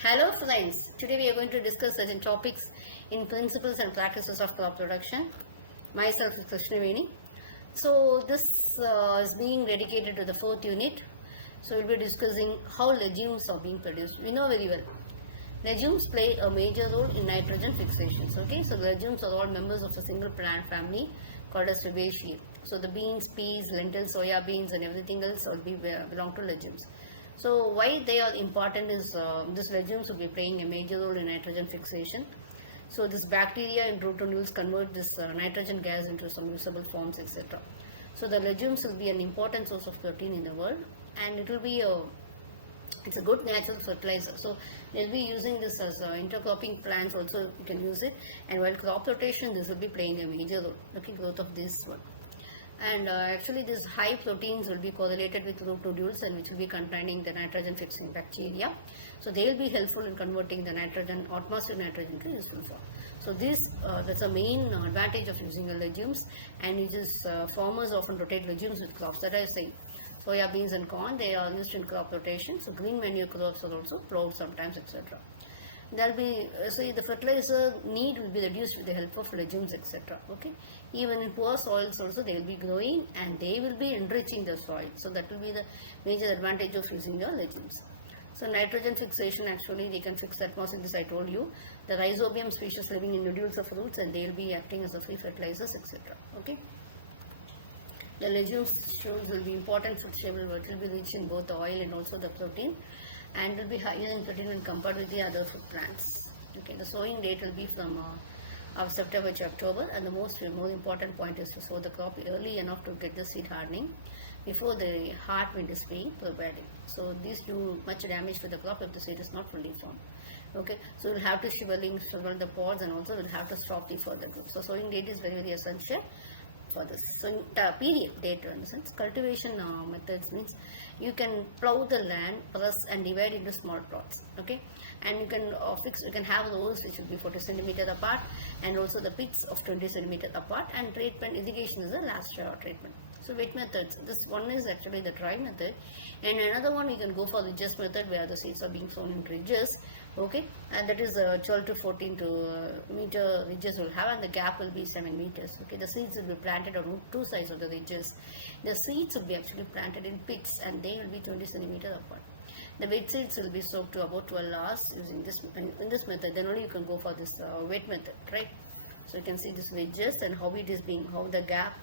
Hello friends, today we are going to discuss certain topics in principles and practices of crop production. Myself is Krishnaveni. So this is being dedicated to the fourth unit. So we'll be discussing how legumes are being produced. We know very well. Legumes play a major role in nitrogen fixations. Okay, so legumes are all members of a single plant family called as Fabaceae. So the beans, peas, lentils, soya beans and everything else all belong to legumes. So why they are important is these legumes will be playing a major role in nitrogen fixation. So this bacteria in root nodules convert this nitrogen gas into some usable forms, etc. So the legumes will be an important source of protein in the world, and it will be it's a good natural fertilizer. So they'll be using this as intercropping plants also, you can use it, and while crop rotation this will be playing a major role. Okay, growth of this one. And actually these high proteins will be correlated with root nodules, and which will be containing the nitrogen fixing bacteria. So they will be helpful in converting the nitrogen, atmospheric nitrogen, to useful form. So this that's a main advantage of using the legumes, and it is farmers often rotate legumes with crops. That I say, soya beans and corn, they are used in crop rotation. So green manure crops are also plowed sometimes, etc. There'll be the fertilizer need will be reduced with the help of legumes, etc. Okay, even in poor soils also they will be growing, and they will be enriching the soil. So that will be the major advantage of using your legumes. So nitrogen fixation, actually they can fix the atmosphere. This I told you. The rhizobium species living in nodules of roots, and they will be acting as a free fertilizers, etc. Okay. The legumes will be important food staple, but it will be rich in both the oil and also the protein, and will be higher in protein when compared with the other food plants. Okay, the sowing date will be from September to October, and the more important point is to sow the crop early enough to get the seed hardening before the hard wind is being provided. So these do much damage to the crop if the seed is not fully formed. Okay, so we'll have to shrivel the pods, and also we'll have to stop the further growth. So sowing date is very, very essential for this. So period data, in the sense cultivation methods means you can plow the land, press and divide into small plots. Okay, and you can have rows which will be 40 centimeter apart, and also the pits of 20 centimeter apart, and treatment irrigation is the last treatment. So wet methods, this one is actually the dry method, and another one you can go for ridges method, where the seeds are being sown in ridges. Okay, and that is 12 to 14 meter ridges will have, and the gap will be 7 meters. Okay, the seeds will be planted on two sides of the ridges. The seeds will be actually planted in pits, and they will be 20 centimeter apart. The wet seeds will be soaked to about 12 hours using this in this method. Then only you can go for this wet method, right? So you can see this ridges and how the gap,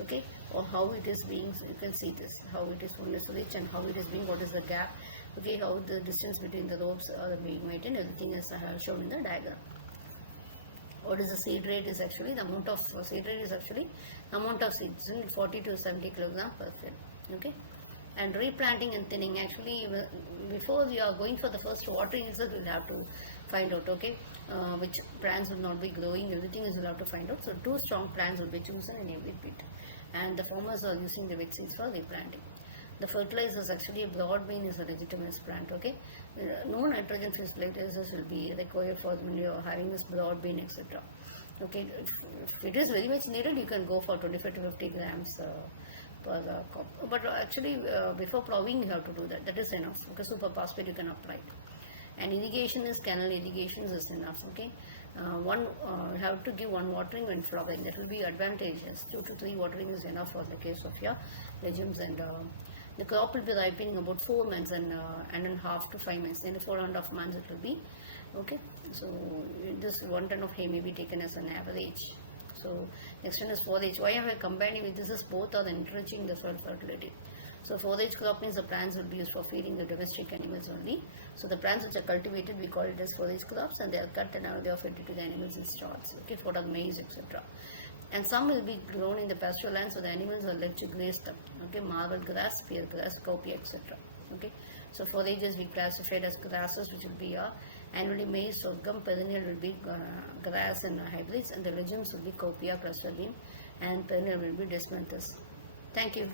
okay, or how it is being. So you can see this, how it is only rich, and how it is being, what is the gap, okay, how the distance between the ropes are being maintained. Everything is shown in the diagram. What is the seed rate is actually the amount of seed rate is actually amount of seeds, 40 to 70 kilogram per field. Okay, and replanting and thinning, actually before we are going for the first watering itself, we'll have to find out, okay, which plants will not be growing. Everything is we'll have to find out. So 2 strong plants will be chosen in every pit, and the farmers are using the wet seeds for replanting. The fertilizers, actually a broad bean is a legitimatous plant. Okay, no nitrogen fertilizers will be required for when you are having this broad bean, etc. Okay, if it is very much needed, you can go for 25 to 50 grams per crop. But actually before plowing you have to do that. That is enough. Okay, super phosphate you can apply. And irrigation is canal irrigation is enough. Okay, you have to give 1 watering when flowering. That will be advantageous. 2 to 3 watering is enough for the case of your legumes, and the crop will be ripening about 4 months and a half to 5 months. Then 4.5 months it will be. Okay, so this 1 ton of hay may be taken as an average. So next one is forage. Why am I combining with this? Is both are enriching the soil fertility. So forage crop means the plants will be used for feeding the domestic animals only. So the plants which are cultivated, we call it as forage crops, and they are cut and they are fed to the animals in stalls. Okay, fodder, maize, etc. And some will be grown in the pasture land, so the animals are left to graze them. Okay, marble grass, spear grass, cowpea, etc. Okay, so forages we classified as grasses, which will be annually maize, sorghum, perennial will be grass and hybrids, and the legumes will be cowpea, cluster bean, and perennial will be desmanthus. Thank you.